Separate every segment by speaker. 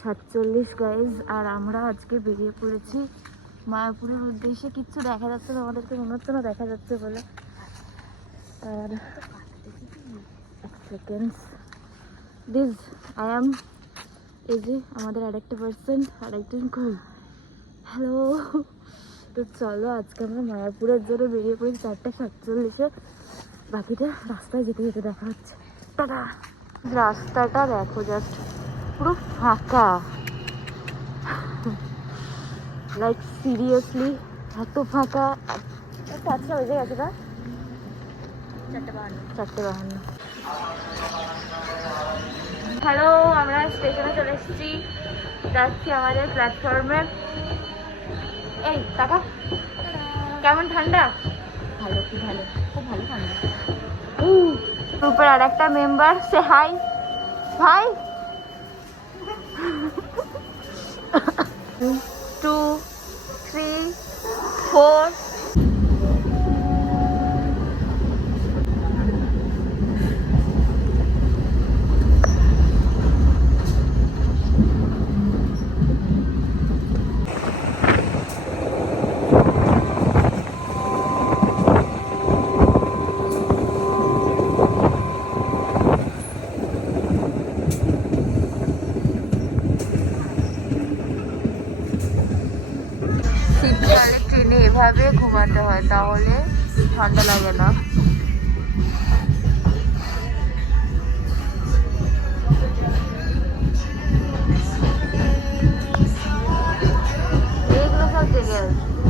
Speaker 1: সাতচল্লিশ গাইজ আর আমরা আজকে বেরিয়ে পড়েছি মায়াপুরের উদ্দেশ্যে। কিচ্ছু দেখা যাচ্ছে না, আমাদেরকে মনে হচ্ছে না দেখা যাচ্ছে বলে। আর সেকেন্ডস দিস আই অ্যাম এই যে আমাদের আরেকটা পার্সন আরেকজন কই হ্যালো তো চলো, আজকে আমরা মায়াপুরের জন্য বেরিয়ে পড়েছি চারটে সাতচল্লিশে। বাকিটা রাস্তায় যেতে যেতে দেখা হচ্ছে। টাটা! রাস্তাটা দেখো জাস্ট পুরো ফাঁকা। লাইক সিরিয়াসলি এত ফাঁকা। আচ্ছা হয়ে গেছে না চারটে বাহান্ন। হ্যালো আমরা স্টেশনে চলে এসেছি। যাচ্ছি আমাদের প্ল্যাটফর্মে এই টাকা কেমন ঠান্ডা? ভালো খুব ভালো খুব ভালো ঠান্ডা। গ্রুপের আর একটা মেম্বার সে hi hi two, three, four, এভাবে ঘুমাতে হয় তাহলে ঠান্ডা লাগে না।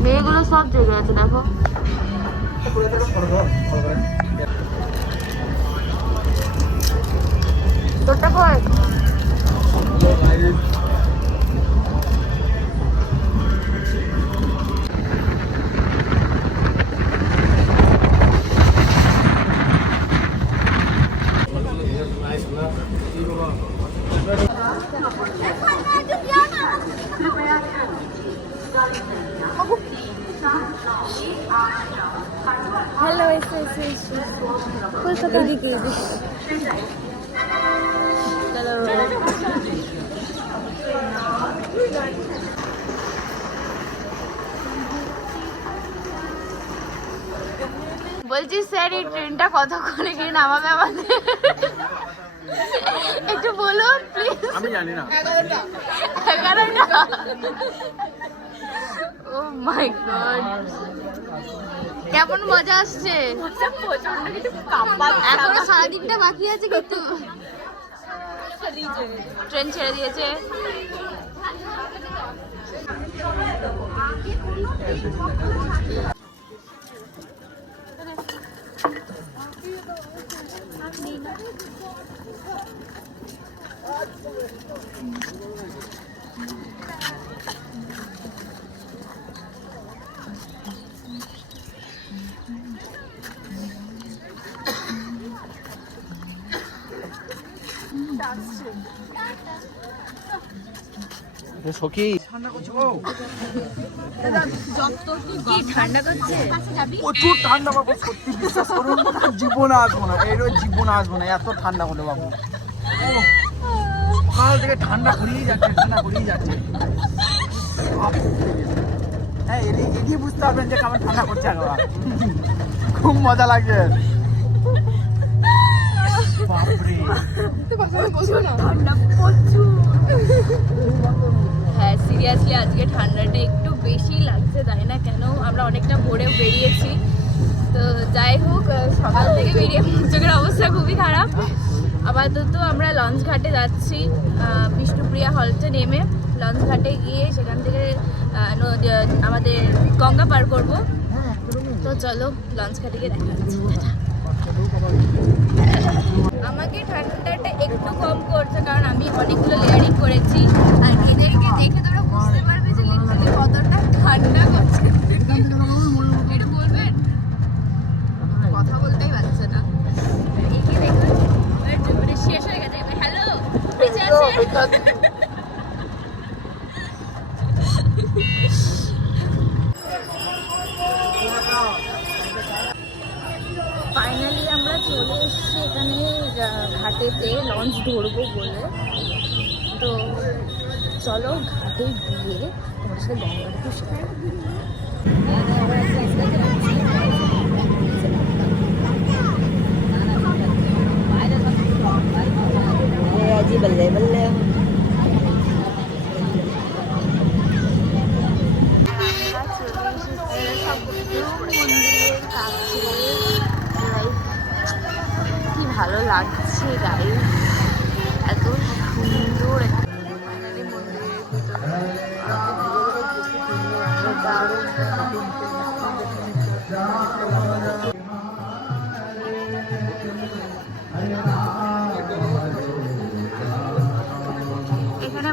Speaker 1: মেয়েগুলো সব জেগে আছে। দেখো। নামাবে আমাদের। একটু বলুন প্লিজ
Speaker 2: আমি জানি না।
Speaker 1: এগারোটা। ও মাই গড কেমন মজা আসছে? এখনও সারাদিনটা বাকি আছে কিন্তু। ট্রেন ছেড়ে দিয়েছে।
Speaker 2: সখী
Speaker 1: কি করছে?
Speaker 2: প্রচুর ঠান্ডা বাবু সত্যি বিশ্বাস করুন জীবনে আসব না এর জীবনে আসব না এত ঠান্ডা হলো বাবু। সকাল থেকে ঠান্ডা ঘুরিয়ে যাচ্ছে ঠান্ডা ঘুরিয়ে যাচ্ছে। হ্যাঁ এটি এটি বুঝতে পারবেন যে কেমন ঠান্ডা করছে একবার খুব মজা লাগছে। বাপরে
Speaker 1: ঠান্ডা প্রচুর। হ্যাঁ সিরিয়াসলি আজকে ঠান্ডাটা একটু বেশি লাগছে, তাই না? কেন? আমরা অনেকটা ভোরে বেরিয়েছি। তো যাই হোক সকাল থেকে বেরিয়ে চোখের অবস্থা খুবই খারাপ। আপাতত আমরা লঞ্চ ঘাটে যাচ্ছি বিষ্ণুপ্রিয়া হলটা নেমে। লঞ্চ ঘাটে গিয়ে সেখান থেকে আমাদের গঙ্গা পার করব। তো চলো, লঞ্চ ঘাটে গিয়ে দেখা টাটা। আমাকে ঠান্ডাটা একটু কম করছে, কারণ আমি অনেকগুলো লেয়ারিং করেছি। আর এদেরকে দেখে তোমরা বুঝতে পারবে যে লিটারালি কতটা ঠান্ডা করছে। একটু বলবেন? কথা বলতেই পারছে না। চলে এসেছি এখানে আহ, ঘাটেতে লঞ্চ ধরবো বলে তো চলো ঘাটে গিয়ে তোমার সাথে গঙ্গাটা একটু শেয়ার করি।
Speaker 3: जी बल्ले बल्ले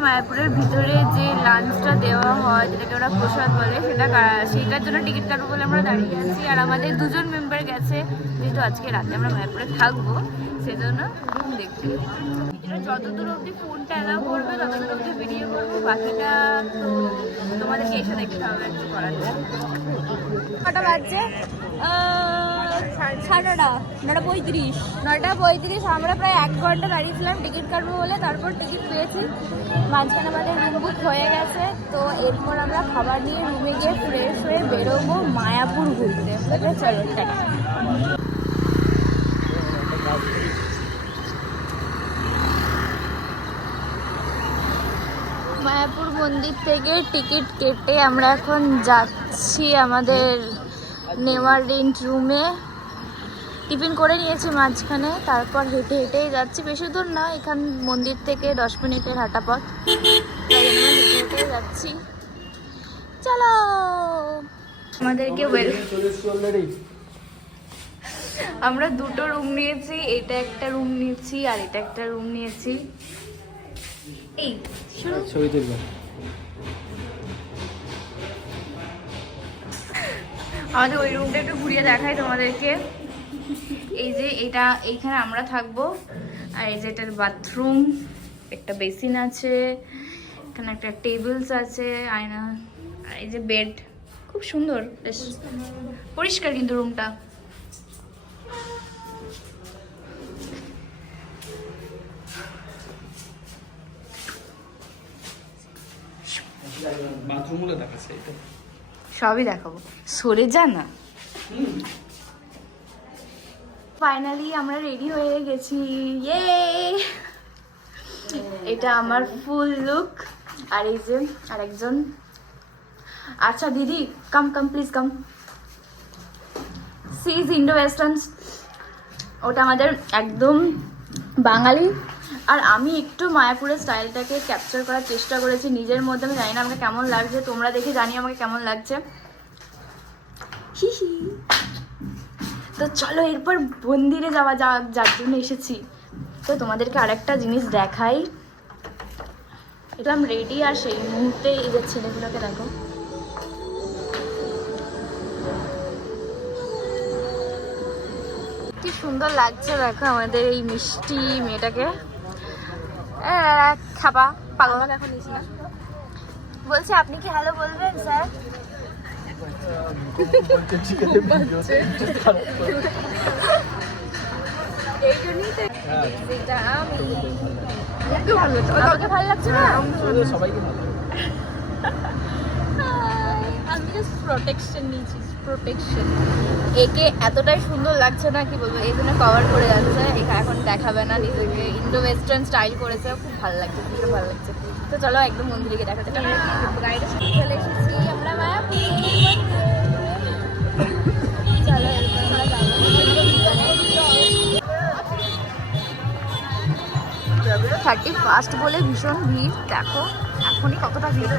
Speaker 1: মায়াপুরের ভিতরে যে লাঞ্চটা দেওয়া হয়, যেটাকে ওরা প্রসাদ বলে, সেটা সেইটার জন্য টিকিট কাটবো বলে আমরা দাঁড়িয়ে আছি। আর আমাদের দুজন মেম্বার গেছে, যেহেতু আজকে রাতে আমরা মায়াপুরে থাকব, সেজন্য দেখতে যতদূর অবধি ফোনটা অ্যালাউ করবে, ততদূর অবধি ভিডিও করব, বাকিটা তো তোমাদেরকে এসে দেখতে হবে কি করার। কটা বাজছে? সাড়ে নটা পঁয়ত্রিশ। নটা পঁয়ত্রিশ আমরা প্রায় এক ঘণ্টা দাঁড়িয়েছিলাম টিকিট কাটবো বলে তারপর টিকিট পেয়েছি। মাঝখানে আমাদের রুম বুক হয়ে গেছে তো এরপর আমরা খাবার নিয়ে রুমে গিয়ে ফ্রেশ হয়ে বেরোবো মায়াপুর ঘুরতে। চলো মায়াপুর মন্দির থেকে টিকিট কেটে আমরা এখন যাচ্ছি আমাদের নেওয়ার রেন্ট রুমে টিফিন করে নিয়েছি মাঝখানে তারপর হেঁটে হেঁটেই যাচ্ছি। বেশি দূর না এখান মন্দির থেকে দশ মিনিটের হাঁটা পথ। হেঁটে হেঁটে যাচ্ছি। চলো! আমাদেরকে ওয়েল আমরা দুটো রুম নিয়েছি এটা একটা রুম নিয়েছি আর এটা একটা রুম নিয়েছি। এই
Speaker 2: ছবি তুলবো।
Speaker 1: আমাদের ওই রুমটা একটু ঘুরিয়ে দেখাই তোমাদেরকে। এই যে এটা এইখানে আমরা থাকব। আর এই যে এটার বাথরুম একটা বেসিন আছে এখানে একটা টেবিলস আছে আয়না আর এই যে বেড খুব সুন্দর বেশ পরিষ্কার কিন্তু রুমটা
Speaker 2: বাথরুম দেখাচ্ছে এটা।
Speaker 1: সবই দেখাবো। সরে যা না। ফাইনালি আমরা রেডি হয়ে গেছি। ইয়ে এটা আমার ফুল লুক আর এই যে আরেকজন। আচ্ছা দিদি come come please come sis Indo western ওটা আমাদের একদম বাঙালি। আর আমি একটু মায়াপুরের স্টাইলটাকে ক্যাপচার করার চেষ্টা করেছি নিজের মধ্যে। আমি জানি না আমাকে কেমন লাগছে। তোমরা দেখে জানি আমাকে কেমন লাগছে। হি হি। তো চলো এরপর মন্দিরে যাওয়া যা যার জন্য এসেছি। তো তোমাদেরকে আরেকটা জিনিস দেখাই। এলাম রেডি, আর সেই মুহূর্তে এই যে ছেলেগুলোকে দেখো। কি সুন্দর লাগছে, দেখো আমাদের এই মিষ্টি মেয়েটাকে। খাবা, পাগল। এখন না আপনি কি হ্যালো বলবেন স্যার প্রোটেকশন প্রোটেকশন একে এতটাই সুন্দর লাগছে না কি বলব জন্য কভার করে যাচ্ছে একে এখন দেখাবে না নিজেকে ইন্ডো ওয়েস্টার্ন স্টাইল করেছে খুব ভালো লাগছে ভীষণ ভালো লাগছে তো চলো একদম মন্দিরে দেখাতে চলে এসেছি থার্টি ফার্স্ট বলে ভীষণ ভিড়। দেখো এখনই কতটা ভিড়।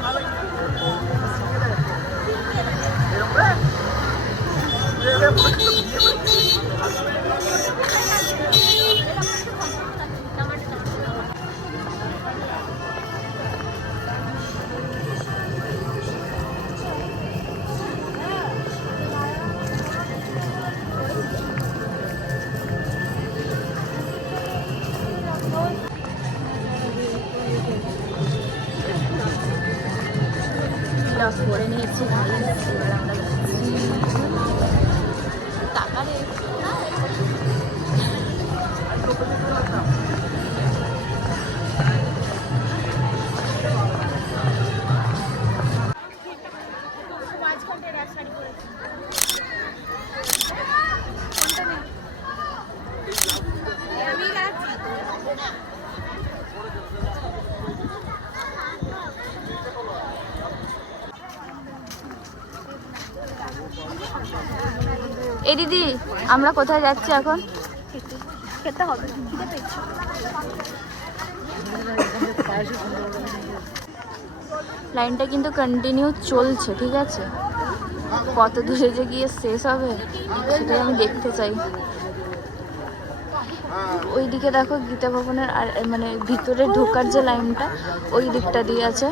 Speaker 1: দিদি আমরা কোথায় যাচ্ছি এখন? খেতে হবে খিদে পেয়েছে। লাইনটা কিন্তু কন্টিনিউ চলছে ঠিক আছে? কত দূরে যে গিয়ে শেষ হবে সেটাই আমি দেখতে চাই। ওই দিকে দেখো গীতা ভবনের আর মানে ভিতরে ঢোকার যে লাইনটা ওই দিকটা দিয়ে আছে।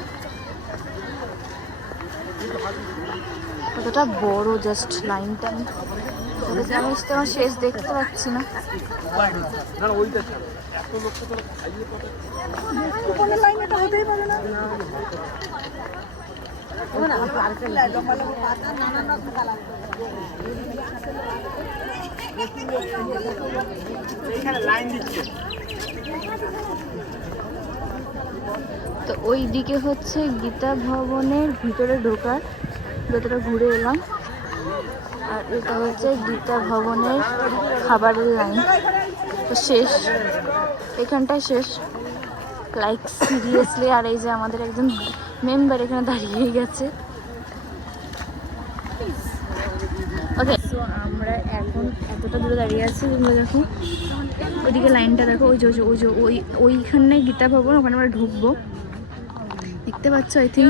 Speaker 1: কতটা বড় জাস্ট লাইনটা। আমি আমি তোমার শেষ দেখতে পাচ্ছি না। তো ওই দিকে হচ্ছে গীতা ভবনের ভিতরে ঢোকার ভেতরে ঘুরে এলাম। আর এটা হচ্ছে গীতা ভবনের খাবারের লাইন। শেষ। এখানটায় শেষ। লাইক সিরিয়াসলি আর এই যে আমাদের একজন মেম্বার এখানে দাঁড়িয়ে গেছে। ওকে তো আমরা এখন এতটা দূরে দাঁড়িয়ে আছি তোমরা দেখো। ওইদিকে লাইনটা দেখো, ওই যে ওই যে, ওই ওইখানে গীতা ভবন, ওখানে আমরা ঢুকবো। দেখতে পাচ্ছ আই থিঙ্ক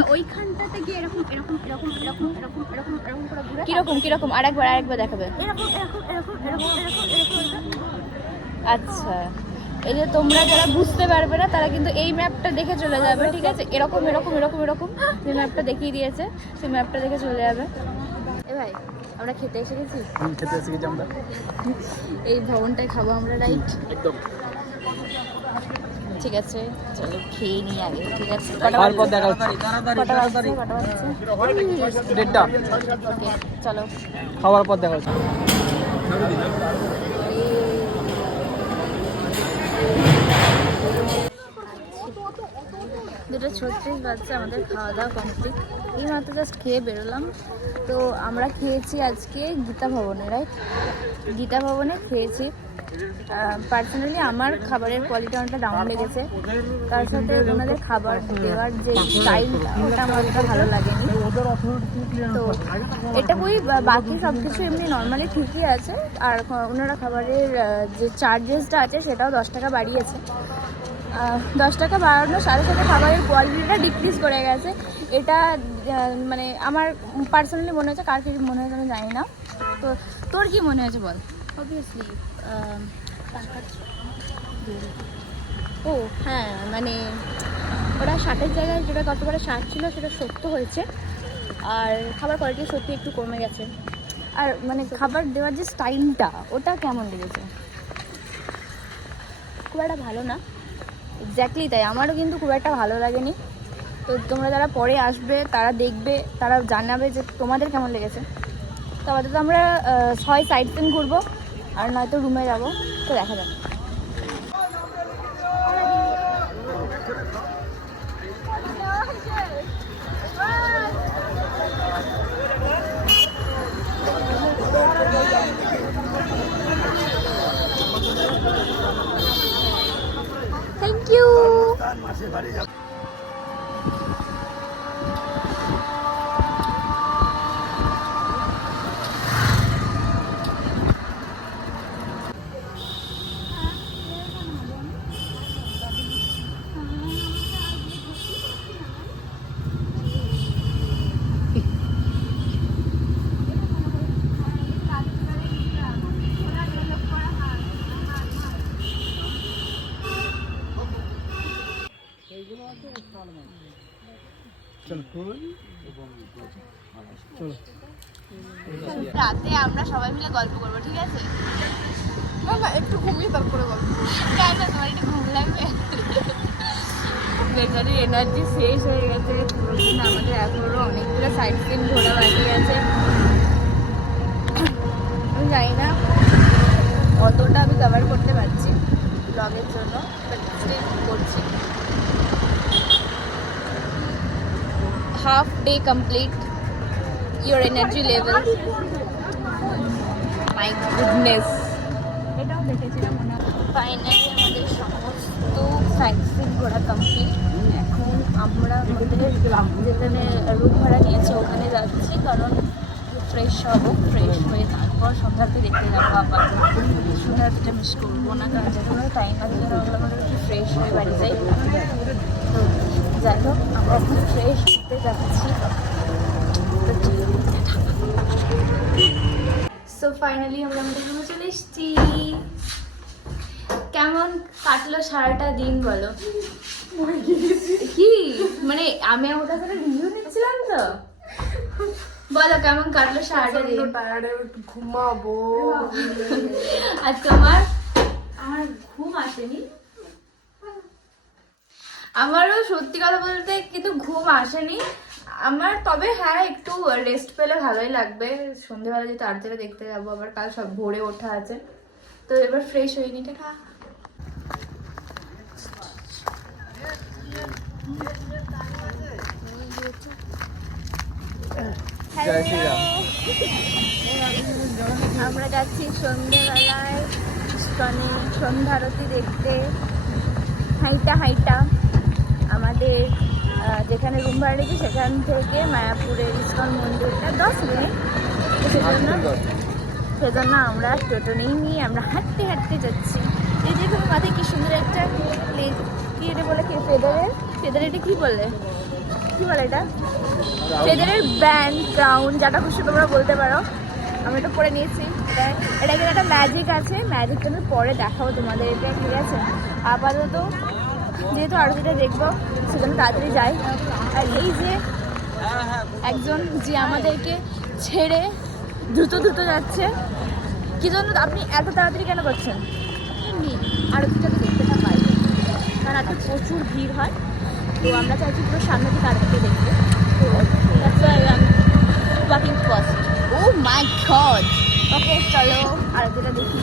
Speaker 4: ওইখানটাতে গিয়ে এরকম এরকম এরকম এরকম এরকম এরকম এরকম করে ঘুরে
Speaker 1: কীরকম কীরকম আরেকবার আরেকবার দেখাবে
Speaker 4: এরকম এরকম এরকম এরকম এরকম এরকম
Speaker 1: আচ্ছা এই যে তোমরা যারা বুঝতে পারবে না তারা কিন্তু এই ম্যাপটা দেখে চলে যাবে ঠিক আছে এরকম এরকম এরকম এরকম যে ম্যাপটা দেখিয়ে দিয়েছে সেই ম্যাপটা দেখে চলে যাবে এ ভাই আমরা খেতে এসে গেছি
Speaker 2: খেতে এসে গেছি আমরা
Speaker 1: এই ভবনটায় খাব আমরা রাইট
Speaker 2: একদম
Speaker 1: ঠিক আছে চলো খেয়ে নিই আগে ঠিক আছে?
Speaker 2: খাওয়ার পর দেখা হচ্ছে।
Speaker 1: কটা বাজছে? কটা বাজছে?
Speaker 2: ডেটটা
Speaker 1: ওকে চলো।
Speaker 2: খাওয়ার পর দেখা হচ্ছে।
Speaker 1: দুটো ছত্রিশ বাজছে আমাদের খাওয়া দাওয়া কমপ্লিট এই মাত্র জাস্ট খেয়ে বেরোলাম। তো আমরা খেয়েছি আজকে গীতা ভবনে রাইট গীতা ভবনে খেয়েছি। পার্সোনালি আমার খাবারের কোয়ালিটি অনেকটা ডাউন লেগেছে। তার সাথে ওনাদের খাবার দেওয়ার যে স্টাইলটা ওটা আমার অতটা ভালো লাগেনি। তো এটা বই বাকি সব কিছু এমনি নর্মালি ঠিকই আছে। আর ওনারা খাবারের যে চার্জেসটা আছে, সেটাও দশ টাকা বাড়িয়েছে। দশ টাকা বাড়ানোর সাথে সাথে খাবারের কোয়ালিটিটা ডিক্রিজ করে গেছে। এটা মানে আমার পার্সোনালি মনে হয়েছে, কার কি মনে হয়েছে আমি জানি না। তো তোর কি মনে হয়েছে বল?
Speaker 4: অবভিয়াসলি
Speaker 1: ও
Speaker 4: হ্যাঁ মানে ওরা ষাটের জায়গায় যেটা গতবারে ষাট ছিল, সেটা সত্য হয়েছে। আর খাবার কোয়ালিটি সত্যি একটু কমে গেছে।
Speaker 1: আর মানে খাবার দেওয়ার যে স্টাইলটা ওটা কেমন লেগেছে?
Speaker 4: খুব একটা ভালো না।
Speaker 1: এক্স্যাক্টলি তাই। আমারও কিন্তু খুব একটা ভালো লাগেনি। তো তোমরা যারা পরে আসবে, তারা দেখবে, তারা জানাবে যে তোমাদের কেমন লেগেছে। তো আপাতত আমরা ছয় সাইড সিন ঘুরবো। আর নয়তো রুমে যাব তো দেখা যাক। থ্যাংক ইউ রাতে আমরা সবাই মিলে গল্প করব ঠিক আছে? একটু ঘুমিয়ে তারপরে গল্প কেন তোমার একটু ঘুম লাগবে। এনার্জি শেষ হয়ে গেছে। আমাদের এখনও অনেকগুলো সাইড সিন ঘোরা বাকি আছে। আমি জানি না অতটা আমি কভার করতে পারছি ব্লগের জন্য বাট করছি। Half day complete your energy level. My goodness. Finally আমাদের সমস্ত সাইট সিন ঘোরা কমপ্লিট এখন আমরা আমাদের যেখানে রুম ভাড়া নিয়েছে, ওখানে যাচ্ছি, কারণ ফ্রেশ হব ফ্রেশ হয়ে তারপর সন্ধ্যাতে দেখতে যাব আবার সন্ধ্যাতে মিস করব না, কারণ যেহেতু টাইম আছে আমরা মোটামুটি ফ্রেশ হয়ে বাড়ি যাই। তো যাই হোক, আমরা এখন ফ্রেশ সো ফাইনালি আমরা আমাদের রুমে চলে এসেছি। কেমন কাটলো সারাটা দিন বলো? কি? মানে আমি আমার কাছে রিভিউ নিচ্ছিলাম তো। বলো কেমন কাটলো সারাটা দিন?
Speaker 3: ঘুমাবো।
Speaker 1: আর তোমার আমার ঘুম আসেনি। আমারও সত্যি কথা বলতে কিন্তু ঘুম আসেনি। আমার তবে হ্যাঁ একটু রেস্ট পেলে ভালোই লাগবে। সন্ধেবেলা যে তাড়াতাড়ি দেখতে যাব আবার কাল সব ভোরে ওঠা আছে। তো এবার ফ্রেশ হয়ে নিতে খা। আমরা যাচ্ছি সন্ধেবেলায় ইস্কনে সন্ধ্যারতি দেখতে। হাইটা হাইটা। আমাদের যেখানে রুম ভাড়া নিয়েছি সেখান থেকে মায়াপুরের ইস্কন মন্দিরটা দশ মিনিট। সেজন্য সেজন্য আমরা টোটো নিয়ে নিয়ে আমরা হাঁটতে হাঁটতে যাচ্ছি। এই দেখুন মাথায় কি সুন্দর একটা কি এটা বলে কি? ফেদারের? ফেদার এটা কি বলে? কি বলে এটা? ফেদারের ব্যান্ড ক্রাউন যাটা খুশি তোমরা বলতে পারো। আমি তো পরে নিয়েছি। এটা এটা কিন্তু একটা ম্যাজিক আছে। ম্যাজিকটা আমি পরে দেখাবো তোমাদের এটা ঠিক আছে? আপাতত যেহেতু আরতিটা দেখব সেজন্য তাড়াতাড়ি যাই। আর এই যে একজন যে আমাদেরকে ছেড়ে দ্রুত দ্রুত যাচ্ছে কি জন্য আপনি এত তাড়াতাড়ি কেন করছেন? আরতিটা তো দেখতে না পাই। কারণ আজকে প্রচুর ভিড় হয় তো আমরা চাইছি পুরো সামনে থেকে আরতিটা দেখতে। তো walking fast. Oh my ওকে চলো আরতিটা দেখি।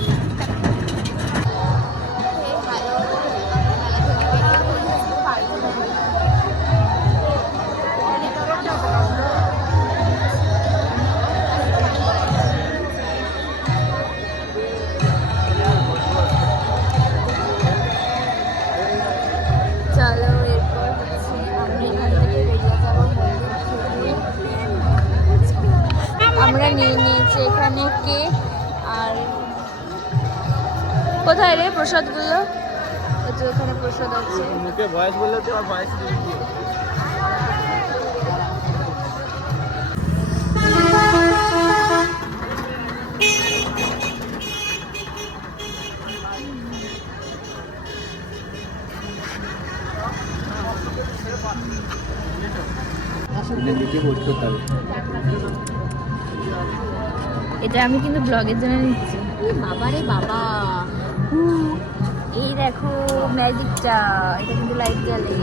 Speaker 2: মুখে ভয়েস বললে তো আর ভয়েস
Speaker 1: এটা আমি কিন্তু ব্লগের জন্য নিচ্ছি। বাবা রে বাবা। এই দেখো ম্যাজিকটা, এটা কিন্তু লাইট জ্বলে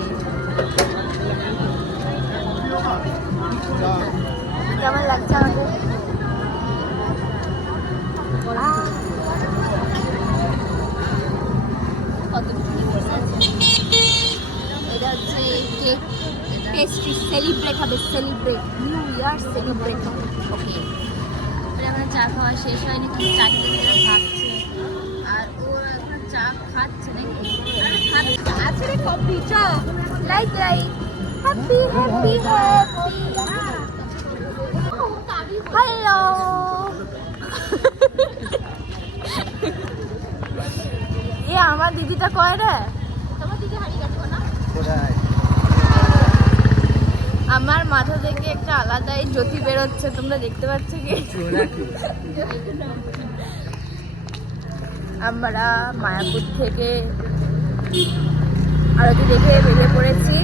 Speaker 1: কেমন লাগছে আমাদের? এটা হচ্ছে কেক পেস্ট্রি সেলিব্রেট হবে celebrate new year celebrate okay এখন চা খাওয়া শেষ হয়নি কিন্তু চা খেতে খেতে খাচ্ছে আর ও এখন চা খাচ্ছে নাকি রে কফি চা light light happy happy happy hello এ আমার দিদিটা কয় রে তোমার দিদি হারিয়ে গেছো না
Speaker 2: কোথায়?
Speaker 1: আমার মাথা থেকে একটা আলাদাই জ্যোতি বেরোচ্ছে তোমরা দেখতে পাচ্ছ কি? আমরা মায়াপুর থেকে আরতি দেখে বেরিয়ে পড়েছি।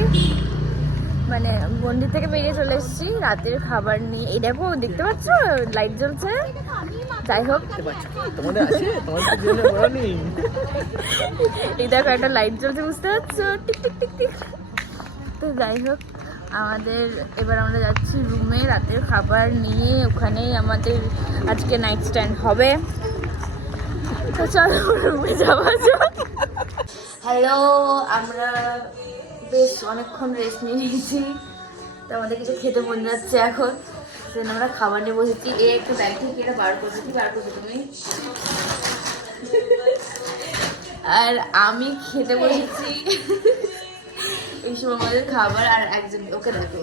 Speaker 1: মানে মন্দির থেকে বেরিয়ে চলে এসেছি। রাতের খাবার নিয়ে এই দেখো দেখতে পাচ্ছ? লাইট জ্বলছে। যাই হোক। এই দেখো একটা লাইট জ্বলছে বুঝতে পারছ? Tick tick tick tick. তো যাই হোক আমাদের এবার আমরা যাচ্ছি রুমে রাতের খাবার নিয়ে। ওখানেই আমাদের আজকে নাইট স্ট্যান্ড হবে। তো চলো রুমে যাওয়া যাক। হ্যালো, আমরা বেশ অনেকক্ষণ রেস্ট নিয়ে নিয়েছি। তো আমাদের কিছু খেতে মন যাচ্ছে এখন। সেজন্য আমরা খাবার নিয়ে বসেছি। এ একটু ব্যাগ থেকে এটা বার করছি কি বার করছ তুমি। আর আমি খেতে বসেছি। এই সময় আমাদের খাবার আর একজন ওকে দেখো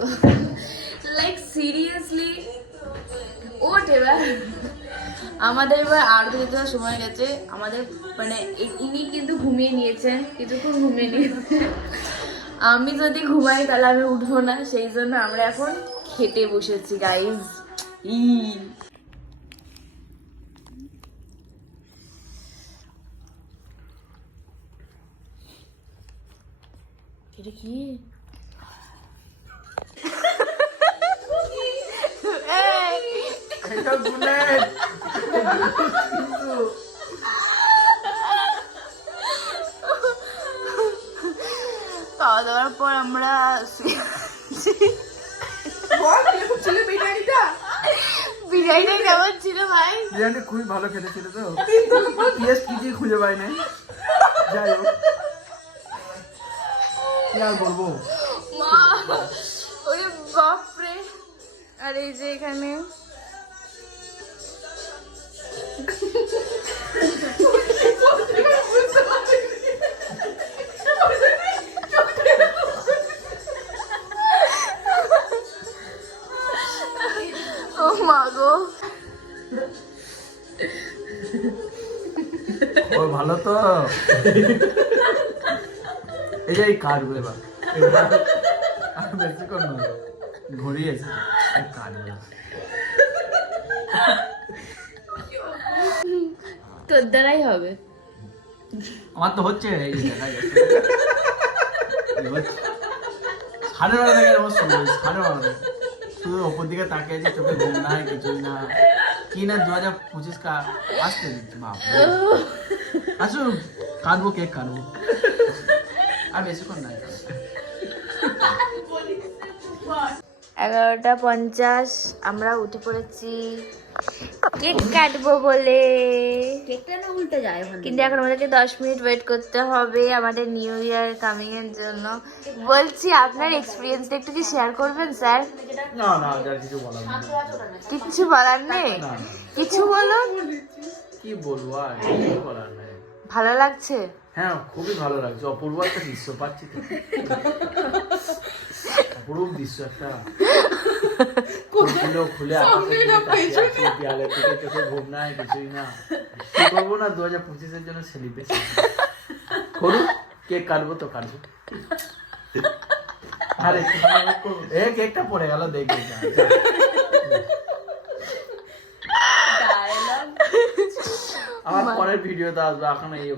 Speaker 1: লাইক সিরিয়াসলি ওঠ এবার আমাদের এবার আর যেতে সময় গেছে। আমাদের মানে ইনি কিন্তু ঘুমিয়ে নিয়েছেন, কিছুক্ষণ ঘুমিয়ে নিয়েছেন। আমি যদি ঘুমাই তাহলে আমি উঠবো না, সেই জন্য আমরা এখন খেতে বসেছি গাইজ ই। এটা কি?
Speaker 2: এটা বুলেট
Speaker 1: খাওয়া দাওয়ার পর আমরা বিরিয়ানিটা কেমন ছিল ভাই
Speaker 2: বিরিয়ানি খুবই ভালো খেতে ছিল তো পিএস খুঁজে পাই নাই যাই হোক কি আর বলব
Speaker 1: মা ওরে বাপরে আর এই যে এখানে ও মা গো
Speaker 2: ও ভালো তো? এই যে কাটবো এবার। আর বেশিক্ষণ এই
Speaker 1: তোর দ্বারাই হবে।
Speaker 2: আমার তো হচ্ছে এই যে সাড়ে বারো থেকে সাড়ে বারো থেকে। শুধু ওপর দিকে তাকিয়ে আছে, চোখে ঘুম নাই, কিছুই না। কি না দু হাজার পঁচিশ কা আসতে দিচ্ছি মা আসুন কাটবো কেক কাটবো। আর বেশিক্ষণ নাই
Speaker 1: এগারোটা পঞ্চাশ, আমরা উঠে পড়েছি কেক কাটবো বলে।
Speaker 4: কেকটা না উল্টে যায় ওখান
Speaker 1: কিন্তু এখন আমাদেরকে দশ মিনিট ওয়েট করতে হবে আমাদের নিউ ইয়ার কামিং এর জন্য। বলছি আপনার এক্সপিরিয়েন্সটা একটু কি শেয়ার করবেন স্যার?
Speaker 2: না না আর কিছু বলার নেই।
Speaker 1: কিচ্ছু বলার নেই? কিছু বলুন
Speaker 2: কি বলব আর? কিছু বলার নেই।
Speaker 1: ভালো লাগছে?
Speaker 2: হ্যাঁ খুবই ভালো লাগছে। অপূর্ব একটা দৃশ্য পাচ্ছি তো। অপূর্ব দৃশ্য একটা। চোখগুলো খুলে আকাশের দিকে তাকিয়ে আছি, দেয়ালের দিকে চোখে ঘুম নাই কিছুই না। কি করব না দু হাজার পঁচিশের জন্য সেলিব্রেশন করুন কেক কাটবো তো কাটবো। আরে এ কেকটা পড়ে গেল দেখবে। আমার পরের ভিডিওতে আসবে এখন এই।